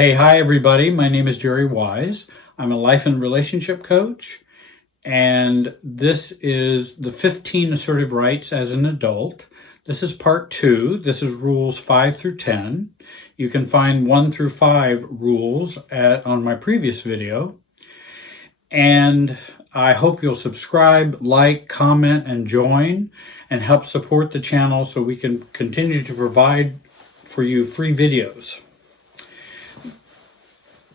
Hi everybody. My name is Jerry Wise. I'm a life and relationship coach, and this is the 15 assertive rights as an adult. This is part 2. This is rules 5 through 10. You can find 1 through 5 rules on my previous video. And I hope you'll subscribe, like, comment, and join, and help support the channel so we can continue to provide for you free videos.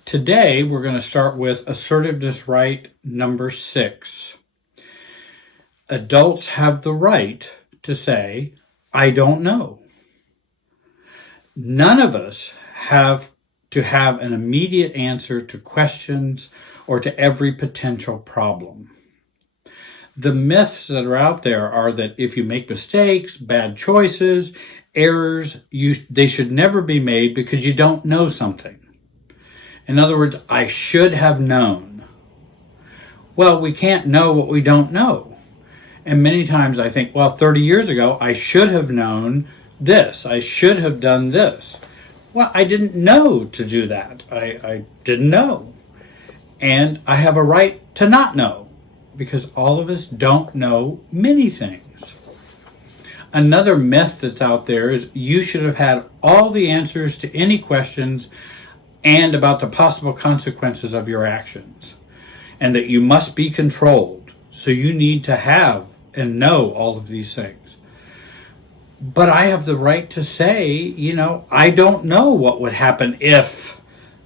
Today, we're going to start with assertiveness right number 6. Adults have the right to say, I don't know. None of us have to have an immediate answer to questions or to every potential problem. The myths that are out there are that if you make mistakes, bad choices, errors, they should never be made because you don't know something. In other words, I should have known. Well, we can't know what we don't know. And many times I think, 30 years ago, I should have known this. I should have done this. Well, I didn't know to do that. I didn't know. And I have a right to not know, because all of us don't know many things. Another myth that's out there is you should have had all the answers to any questions and about the possible consequences of your actions, and that you must be controlled. So you need to have and know all of these things. But I have the right to say, I don't know what would happen if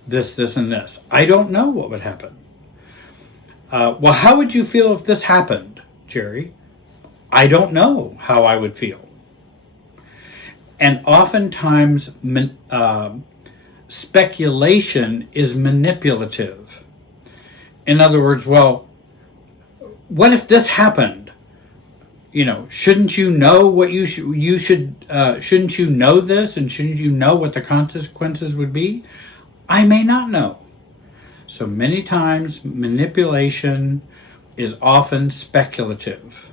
this, and this. I don't know what would happen. How would you feel if this happened, Jerry? I don't know how I would feel. And oftentimes, speculation is manipulative. In other words, what if this happened? Shouldn't you know what shouldn't you know this, and shouldn't you know what the consequences would be? I may not know. So many times manipulation is often speculative.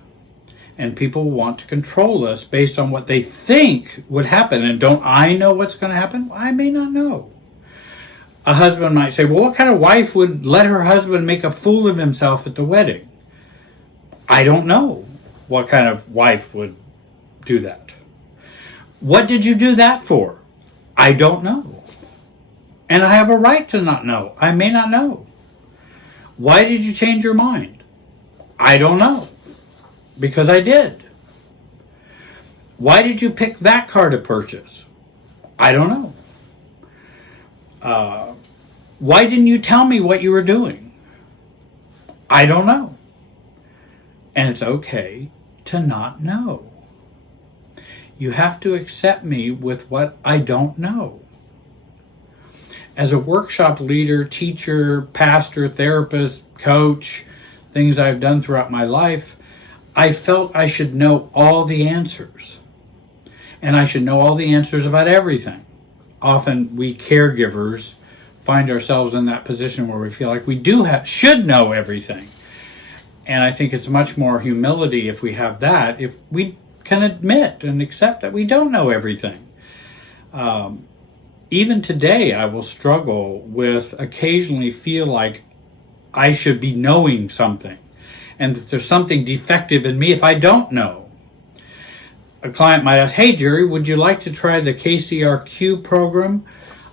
And people want to control us based on what they think would happen. And don't I know what's going to happen? I may not know. A husband might say, what kind of wife would let her husband make a fool of himself at the wedding? I don't know what kind of wife would do that. What did you do that for? I don't know. And I have a right to not know. I may not know. Why did you change your mind? I don't know. Because I did. Why did you pick that car to purchase? I don't know. Why didn't you tell me what you were doing? I don't know. And it's okay to not know. You have to accept me with what I don't know. As a workshop leader, teacher, pastor, therapist, coach, things I've done throughout my life, I felt I should know all the answers. And I should know all the answers about everything. Often we caregivers find ourselves in that position where we feel like we should know everything. And I think it's much more humility if we have that, if we can admit and accept that we don't know everything. Even today, I will struggle with occasionally feel like I should be knowing something, and that there's something defective in me if I don't know. A client might ask, hey, Jerry, would you like to try the KCRQ program?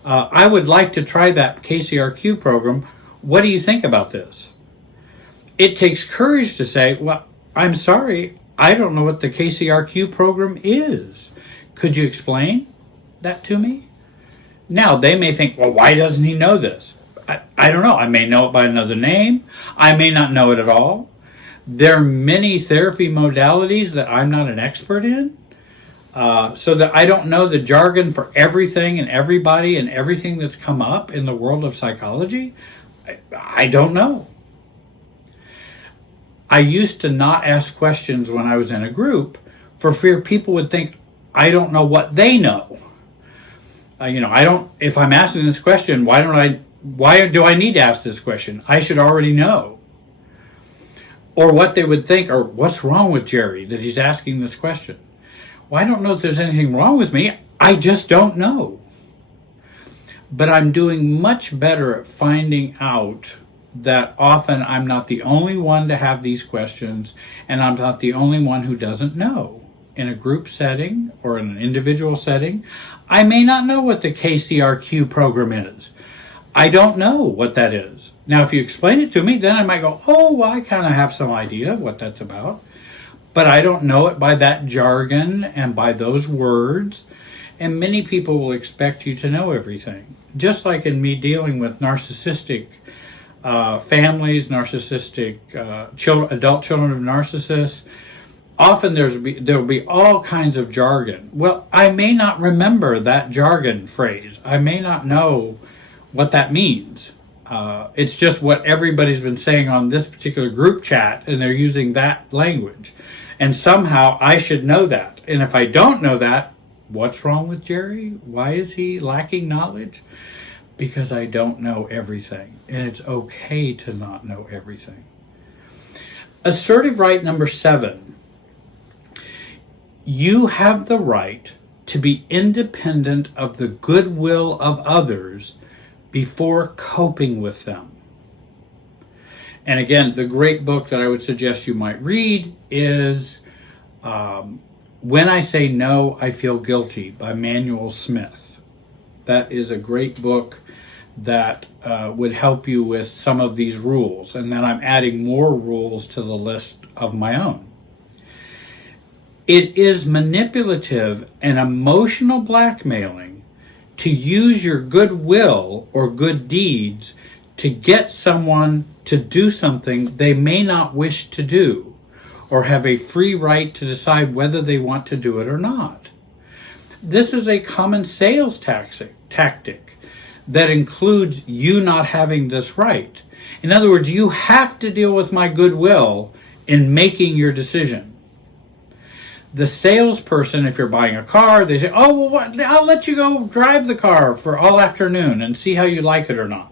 I would like to try that KCRQ program. What do you think about this? It takes courage to say, I'm sorry, I don't know what the KCRQ program is. Could you explain that to me? Now, they may think, why doesn't he know this? I don't know. I may know it by another name. I may not know it at all. There are many therapy modalities that I'm not an expert in, so that I don't know the jargon for everything and everybody and everything that's come up in the world of psychology. I don't know. I used to not ask questions when I was in a group for fear people would think I don't know what they know. If I'm asking this question, why do I need to ask this question? I should already know. Or what they would think, or what's wrong with Jerry that he's asking this question? Well, I don't know if there's anything wrong with me. I just don't know. but I'm doing much better at finding out that often I'm not the only one to have these questions, and I'm not the only one who doesn't know. In a group setting or in an individual setting, I may not know what the KCRQ program is. I don't know what that is. Now, if you explain it to me, then I might go, oh, well, I kind of have some idea what that's about. But I don't know it by that jargon and by those words. And many people will expect you to know everything. Just like in me dealing with narcissistic families, narcissistic adult children of narcissists, often there will be all kinds of jargon. Well, I may not remember that jargon phrase. I may not know what that means. It's just what everybody's been saying on this particular group chat, and they're using that language. And somehow I should know that. And if I don't know that, what's wrong with Jerry? Why is he lacking knowledge? Because I don't know everything. And it's okay to not know everything. Assertive right number 7. You have the right to be independent of the goodwill of others before coping with them. And again, the great book that I would suggest you might read is When I Say No, I Feel Guilty by Manuel Smith. That is a great book that would help you with some of these rules. And then I'm adding more rules to the list of my own. It is manipulative and emotional blackmailing to use your goodwill or good deeds to get someone to do something they may not wish to do, or have a free right to decide whether they want to do it or not. This is a common sales tactic that includes you not having this right. In other words, you have to deal with my goodwill in making your decision. The salesperson, if you're buying a car, they say, oh, well, I'll let you go drive the car for all afternoon and see how you like it or not.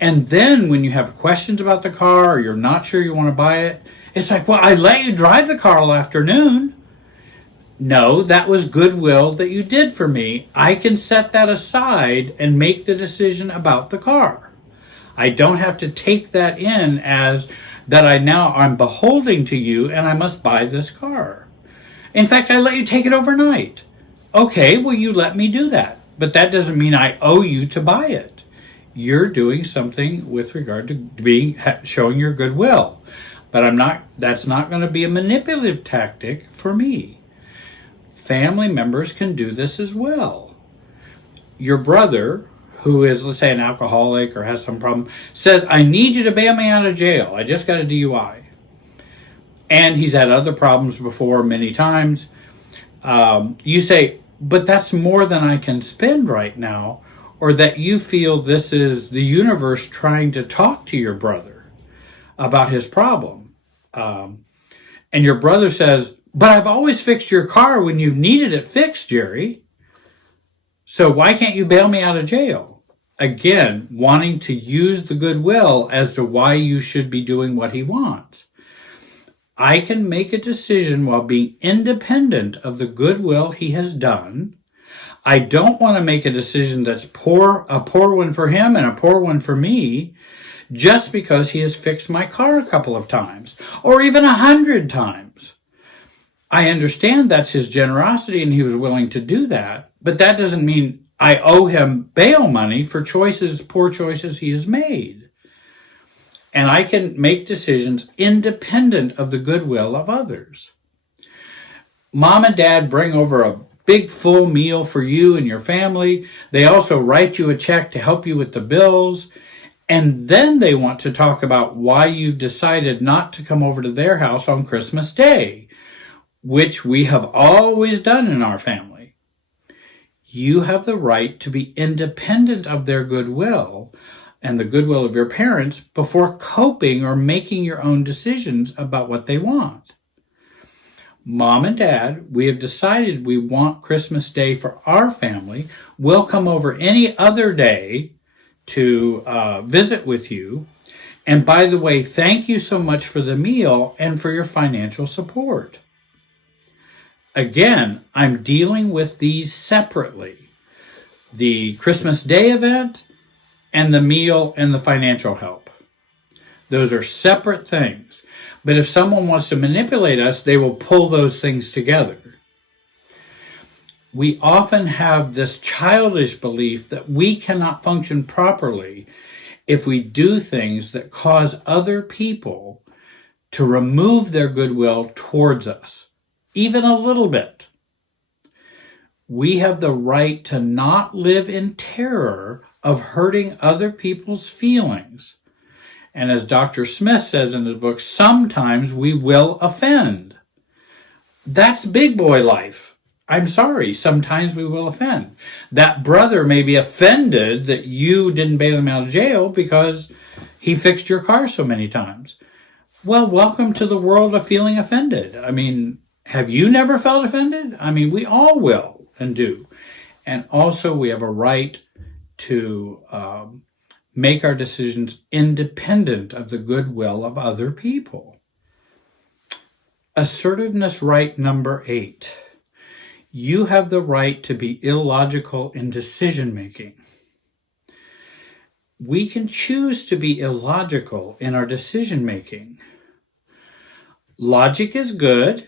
And then when you have questions about the car or you're not sure you want to buy it, it's like, well, I let you drive the car all afternoon. No, that was goodwill that you did for me. I can set that aside and make the decision about the car. I don't have to take that in as that I'm beholden to you and I must buy this car. In fact, I let you take it overnight. Okay, well, you let me do that. But that doesn't mean I owe you to buy it. You're doing something with regard to showing your goodwill. But that's not going to be a manipulative tactic for me. Family members can do this as well. Your brother, who is, let's say, an alcoholic or has some problem, says, I need you to bail me out of jail. I just got a DUI. And he's had other problems before many times. You say, but that's more than I can spend right now. Or that you feel this is the universe trying to talk to your brother about his problem. And your brother says, but I've always fixed your car when you've needed it fixed, Jerry. So why can't you bail me out of jail? Again, wanting to use the goodwill as to why you should be doing what he wants. I can make a decision while being independent of the goodwill he has done. I don't want to make a decision that's a poor one for him and a poor one for me, just because he has fixed my car a couple of times, or even 100 times. I understand that's his generosity and he was willing to do that, but that doesn't mean I owe him bail money for poor choices he has made. And I can make decisions independent of the goodwill of others. Mom and dad bring over a big full meal for you and your family. They also write you a check to help you with the bills. And then they want to talk about why you've decided not to come over to their house on Christmas Day, which we have always done in our family. You have the right to be independent of their goodwill and the goodwill of your parents before coping or making your own decisions about what they want. Mom and Dad, we have decided we want Christmas Day for our family. We'll come over any other day to visit with you. And by the way, thank you so much for the meal and for your financial support. Again, I'm dealing with these separately. the Christmas Day event and the meal and the financial help. Those are separate things. But if someone wants to manipulate us, they will pull those things together. We often have this childish belief that we cannot function properly if we do things that cause other people to remove their goodwill towards us, even a little bit. We have the right to not live in terror of hurting other people's feelings. And as Dr. Smith says in his book, sometimes we will offend. That's big boy life. I'm sorry, sometimes we will offend. That brother may be offended that you didn't bail him out of jail because he fixed your car so many times. Well, welcome to the world of feeling offended. I mean, have you never felt offended? I mean, we all will and do. And also we have a right to make our decisions independent of the goodwill of other people. Assertiveness right number 8. You have the right to be illogical in decision making. We can choose to be illogical in our decision making. Logic is good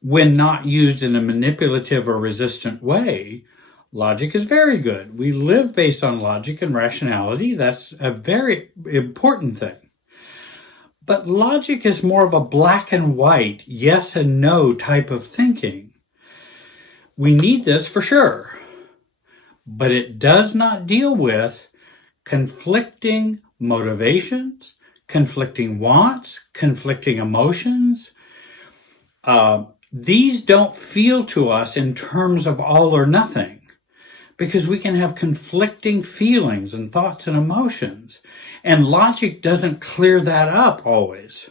when not used in a manipulative or resistant way. Logic is very good. We live based on logic and rationality. That's a very important thing. But logic is more of a black and white, yes and no type of thinking. We need this for sure, but it does not deal with conflicting motivations, conflicting wants, conflicting emotions. These don't feel to us in terms of all or nothing, because we can have conflicting feelings and thoughts and emotions, and logic doesn't clear that up always.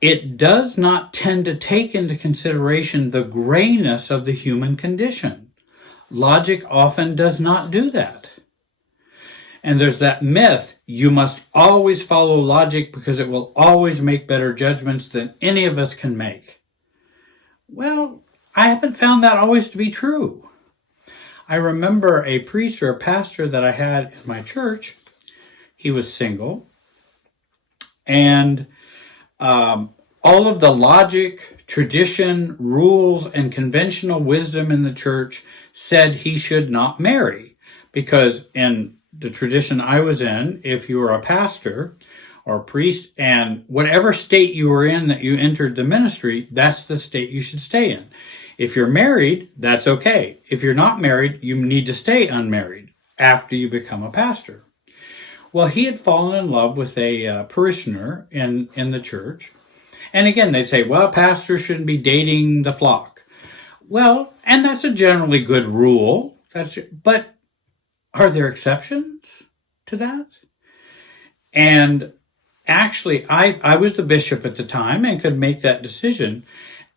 It does not tend to take into consideration the grayness of the human condition. Logic often does not do that. And there's that myth, you must always follow logic because it will always make better judgments than any of us can make. Well, I haven't found that always to be true. I remember a priest or a pastor that I had in my church. He was single. And all of the logic, tradition, rules, and conventional wisdom in the church said he should not marry, because in the tradition I was in, if you were a pastor or a priest, and whatever state you were in that you entered the ministry, that's the state you should stay in. If you're married, that's okay. If you're not married, you need to stay unmarried after you become a pastor. Well, he had fallen in love with a parishioner in the church. And again, they'd say, well, pastors shouldn't be dating the flock. Well, and that's a generally good rule. But are there exceptions to that? And actually, I was the bishop at the time and could make that decision.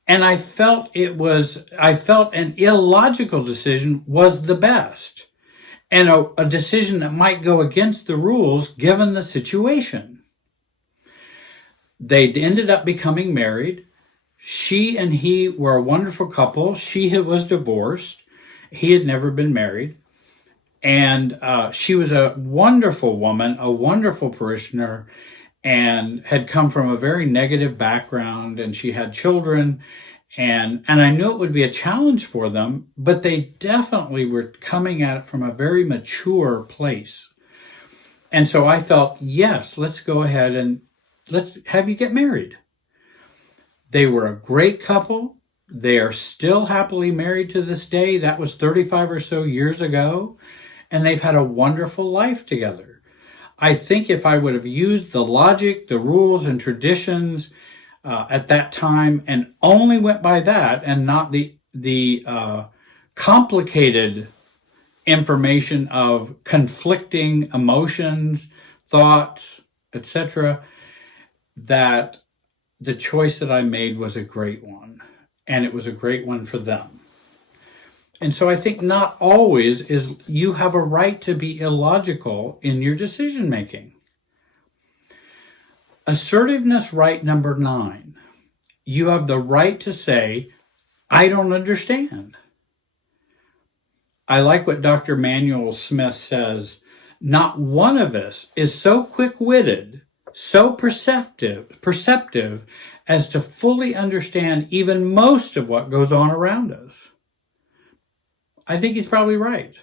And I felt an illogical decision was the best. And a decision that might go against the rules given the situation. They ended up becoming married. She and he were a wonderful couple. She was divorced. He had never been married. And she was a wonderful woman, a wonderful parishioner, and had come from a very negative background, and she had children. And I knew it would be a challenge for them, but they definitely were coming at it from a very mature place. And so I felt, yes, let's go ahead and let's have you get married. They were a great couple. They are still happily married to this day. That was 35 or so years ago. And they've had a wonderful life together. I think if I would have used the logic, the rules, and traditions at that time and only went by that and not the complicated information of conflicting emotions, thoughts, etc., that the choice that I made was a great one, and it was a great one for them. And so I think not always is you have a right to be illogical in your decision making. Assertiveness right number 9. You have the right to say, I don't understand. I like what Dr. Manuel Smith says. Not one of us is so quick-witted, so perceptive as to fully understand even most of what goes on around us. I think he's probably right.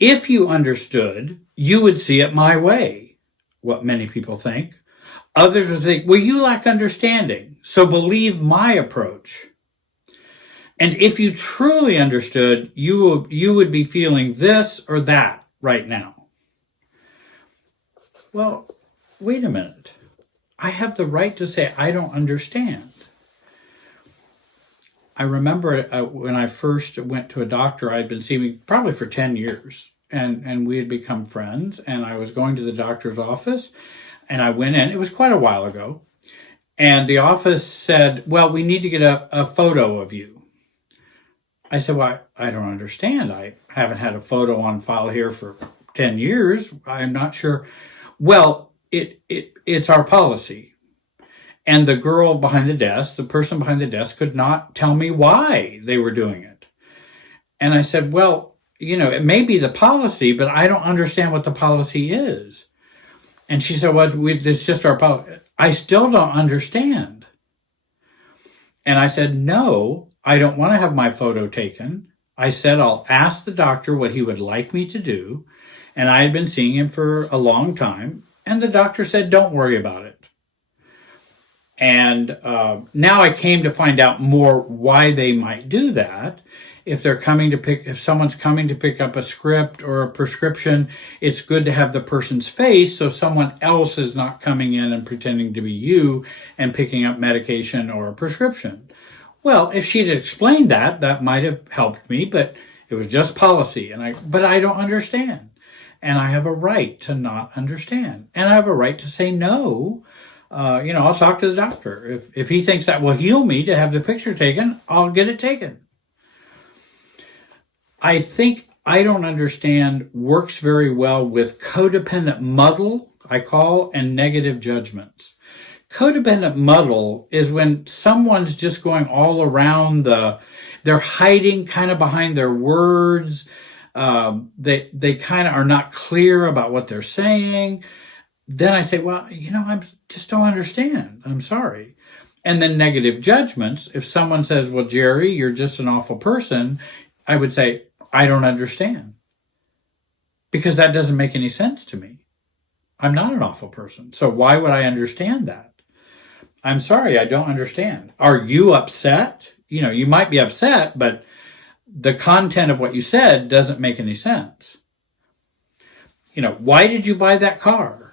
If you understood, you would see it my way, what many people think. Others would think, well, you lack understanding, so believe my approach. And if you truly understood, you would be feeling this or that right now. Well, wait a minute. I have the right to say I don't understand. I remember when I first went to a doctor, I'd been seeing him probably for 10 years, and we had become friends, and I was going to the doctor's office, and I went in. It was quite a while ago, and the office said, well, we need to get a photo of you. I said, well, I don't understand. I haven't had a photo on file here for 10 years. I'm not sure. Well, it's our policy. And the girl behind the desk, the person behind the desk, could not tell me why they were doing it. And I said, well, it may be the policy, but I don't understand what the policy is. And she said, well, it's just our policy. I still don't understand. And I said, no, I don't want to have my photo taken. I said, I'll ask the doctor what he would like me to do. And I had been seeing him for a long time. And the doctor said, don't worry about it. And now I came to find out more why they might do that. If someone's coming to pick up a script or a prescription, it's good to have the person's face so someone else is not coming in and pretending to be you and picking up medication or a prescription. Well, if she'd explained that might have helped me, but it was just policy. But I don't understand. And I have a right to not understand. And I have a right to say no. I'll talk to the doctor. If he thinks that will heal me to have the picture taken, I'll get it taken. I think I don't understand works very well with codependent muddle, I call, and negative judgments. Codependent muddle is when someone's just going all around they're hiding kind of behind their words. They kind of are not clear about what they're saying. Then I say, well, I just don't understand. I'm sorry. And then negative judgments. If someone says, well, Jerry, you're just an awful person, I would say, I don't understand. Because that doesn't make any sense to me. I'm not an awful person. So why would I understand that? I'm sorry, I don't understand. Are you upset? You might be upset, but the content of what you said doesn't make any sense. Why did you buy that car?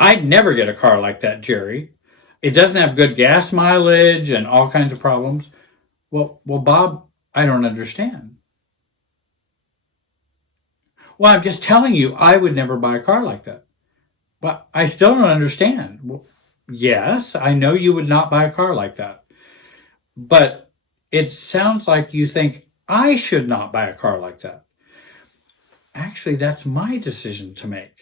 I'd never get a car like that, Jerry. It doesn't have good gas mileage and all kinds of problems. Well, Bob, I don't understand. Well, I'm just telling you, I would never buy a car like that. But I still don't understand. Well, yes, I know you would not buy a car like that. But it sounds like you think I should not buy a car like that. Actually, that's my decision to make.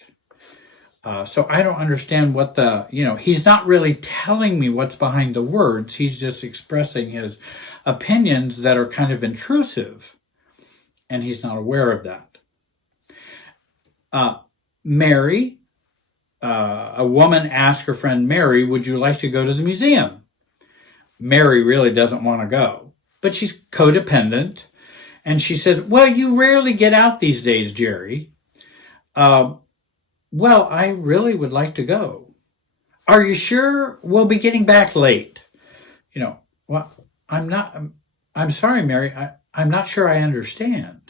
So I don't understand what he's not really telling me what's behind the words. He's just expressing his opinions that are kind of intrusive. And he's not aware of that. Mary, a woman asked her friend Mary, would you like to go to the museum? Mary really doesn't want to go, but she's codependent. And she says, well, you rarely get out these days, Jerry. Well, I really would like to go. Are you sure? We'll be getting back late. Well, I'm sorry, Mary. I'm not sure I understand.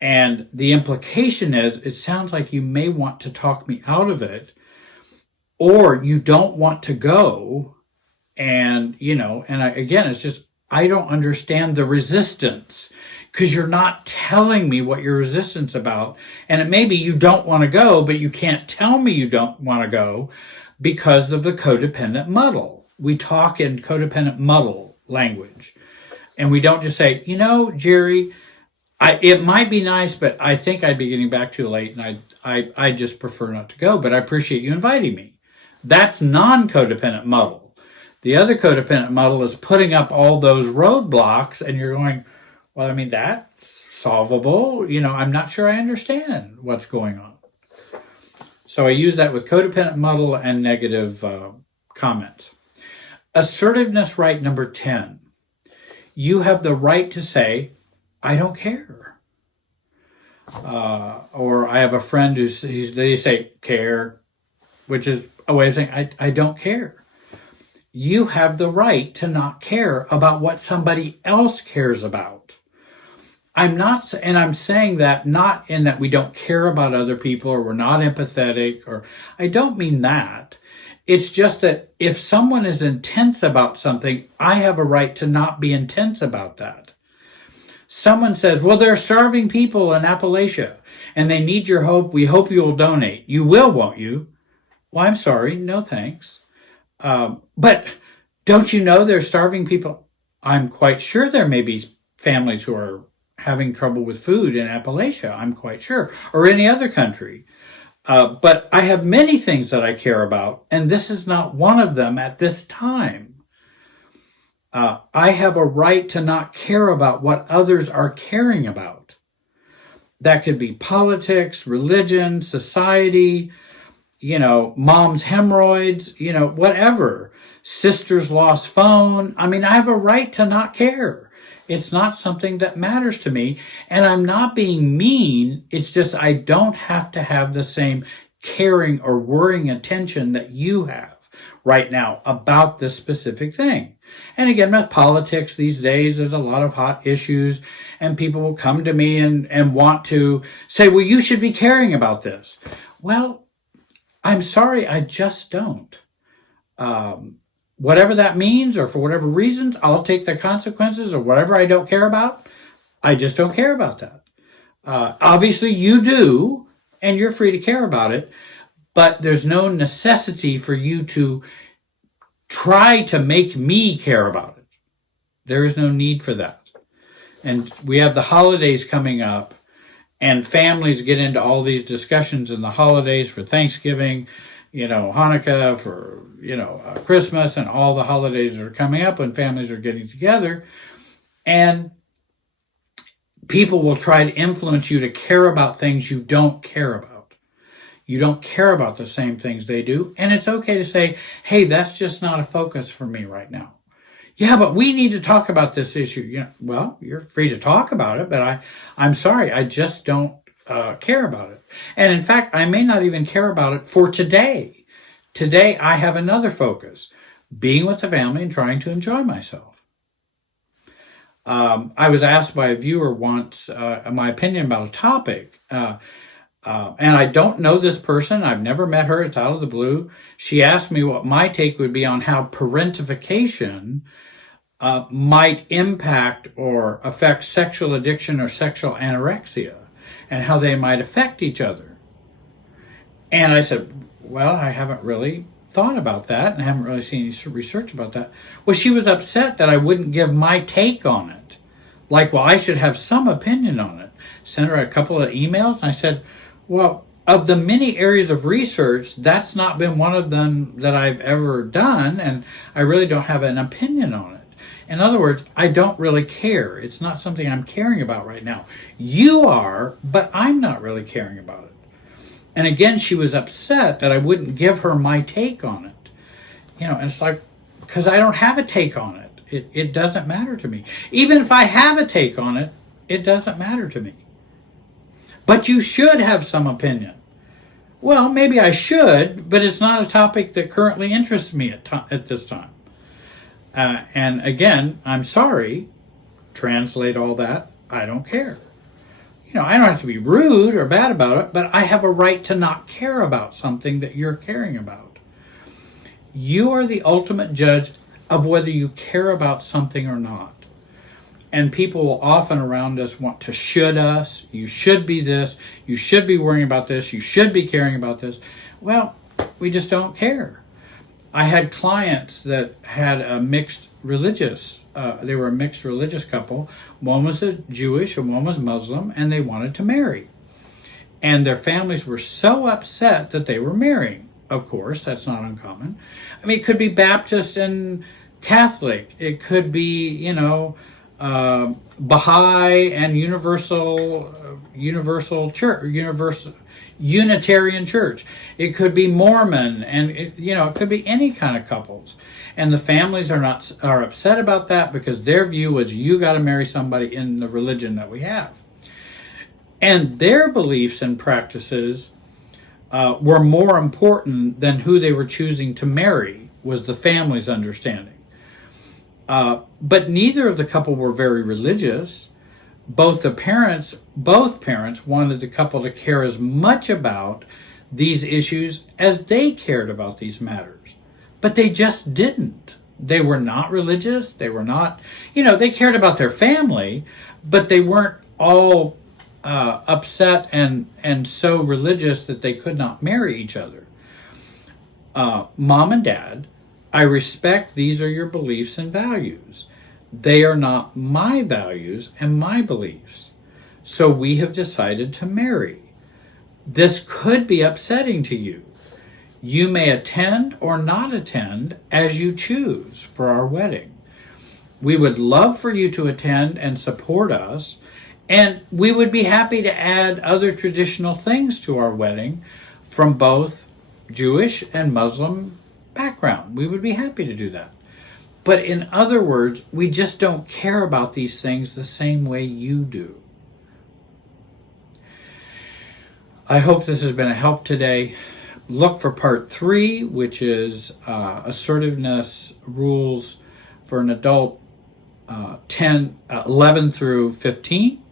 And the implication is, it sounds like you may want to talk me out of it, or you don't want to go. And, it's just, I don't understand the resistance because you're not telling me what your resistance about. And it may be you don't want to go, but you can't tell me you don't want to go because of the codependent muddle. We talk in codependent muddle language. And we don't just say, Jerry, it might be nice, but I think I'd be getting back too late and I just prefer not to go, but I appreciate you inviting me. That's non-codependent muddle. The other codependent muddle is putting up all those roadblocks and you're going, Well, I mean, that's solvable. I'm not sure I understand what's going on. So I use that with codependent muddle and negative comments. Assertiveness right number 10. You have the right to say, I don't care. Or I have a friend they say, care, which is a way of saying, I don't care. You have the right to not care about what somebody else cares about. I'm saying that not in that we don't care about other people or we're not empathetic, or I don't mean that. It's just that if someone is intense about something, I have a right to not be intense about that. Someone says, well, there are starving people in Appalachia and they need your hope. We hope you will donate. You will, won't you? Well, I'm sorry. No, thanks. But don't you know there's starving people? I'm quite sure there may be families who are having trouble with food in Appalachia. I'm quite sure. Or any other country. But I have many things that I care about, and this is not one of them at this time. I have a right to not care about what others are caring about. That could be politics, religion, society, mom's hemorrhoids, whatever. Sister's lost phone. I mean, I have a right to not care. It's not something that matters to me, and I'm not being mean. It's just I don't have to have the same caring or worrying attention that you have right now about this specific thing. And again, with politics these days, there's a lot of hot issues, and people will come to me and want to say, well, you should be caring about this. Well, I'm sorry, I just don't. Whatever that means, or for whatever reasons, I'll take the consequences, or whatever I don't care about. I just don't care about that. Obviously, you do, and you're free to care about it, but there's no necessity for you to try to make me care about it. There is no need for that. And we have the holidays coming up, and families get into all these discussions in the holidays for Thanksgiving, Hanukkah, for, Christmas, and all the holidays that are coming up when families are getting together. And people will try to influence you to care about things you don't care about. You don't care about the same things they do. And it's okay to say, hey, that's just not a focus for me right now. Yeah, but we need to talk about this issue. Well, you're free to talk about it, but I'm sorry, I just don't care about it. And in fact, I may not even care about it for today. Today, I have another focus, being with the family and trying to enjoy myself. I was asked by a viewer once my opinion about a topic, and I don't know this person. I've never met her. It's out of the blue. She asked me what my take would be on how parentification might impact or affect sexual addiction or sexual anorexia, and how they might affect each other. And I said, well, I haven't really thought about that and haven't really seen any research about that. Well, she was upset that I wouldn't give my take on it. Like, well, I should have some opinion on it. Sent her a couple of emails, and I said, well, of the many areas of research, that's not been one of them that I've ever done, and I really don't have an opinion on it. In other words, I don't really care. It's not something I'm caring about right now. You are, but I'm not really caring about it. And again, she was upset that I wouldn't give her my take on it. And it's like, because I don't have a take on it. It doesn't matter to me. Even if I have a take on it, it doesn't matter to me. But you should have some opinion. Well, maybe I should, but it's not a topic that currently interests me at this time. And again, I'm sorry, translate all that, I don't care. I don't have to be rude or bad about it, but I have a right to not care about something that you're caring about. You are the ultimate judge of whether you care about something or not. And people will often around us want to should us. You should be this. You should be worrying about this. You should be caring about this. Well, we just don't care. I had clients that had a mixed religious, they were a mixed religious couple. One was a Jewish and one was Muslim, and they wanted to marry. And their families were so upset that they were marrying. Of course, that's not uncommon. I mean, it could be Baptist and Catholic. It could be, Baha'i and Unitarian Church. It could be Mormon, and it could be any kind of couples. And the families are upset about that because their view was you got to marry somebody in the religion that we have. And their beliefs and practices were more important than who they were choosing to marry, was the family's understanding. But neither of the couple were very religious. Both parents wanted the couple to care as much about these issues as they cared about these matters. But they just didn't. They were not religious. They were not, they cared about their family, but they weren't all upset and so religious that they could not marry each other. Mom and Dad, I respect these are your beliefs and values. They are not my values and my beliefs. So we have decided to marry. This could be upsetting to you. You may attend or not attend as you choose for our wedding. We would love for you to attend and support us, and we would be happy to add other traditional things to our wedding from both Jewish and Muslim background. We would be happy to do that. But in other words, we just don't care about these things the same way you do. I hope this has been a help today. Look for part 3, which is assertiveness rules for an adult 11 through 15.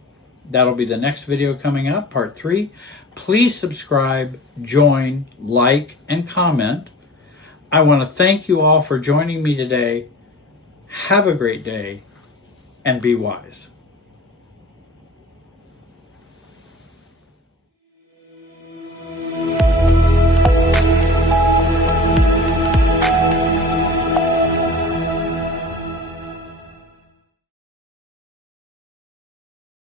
That'll be the next video coming up, part 3. Please subscribe, join, like, and comment. I want to thank you all for joining me today. Have a great day and be wise.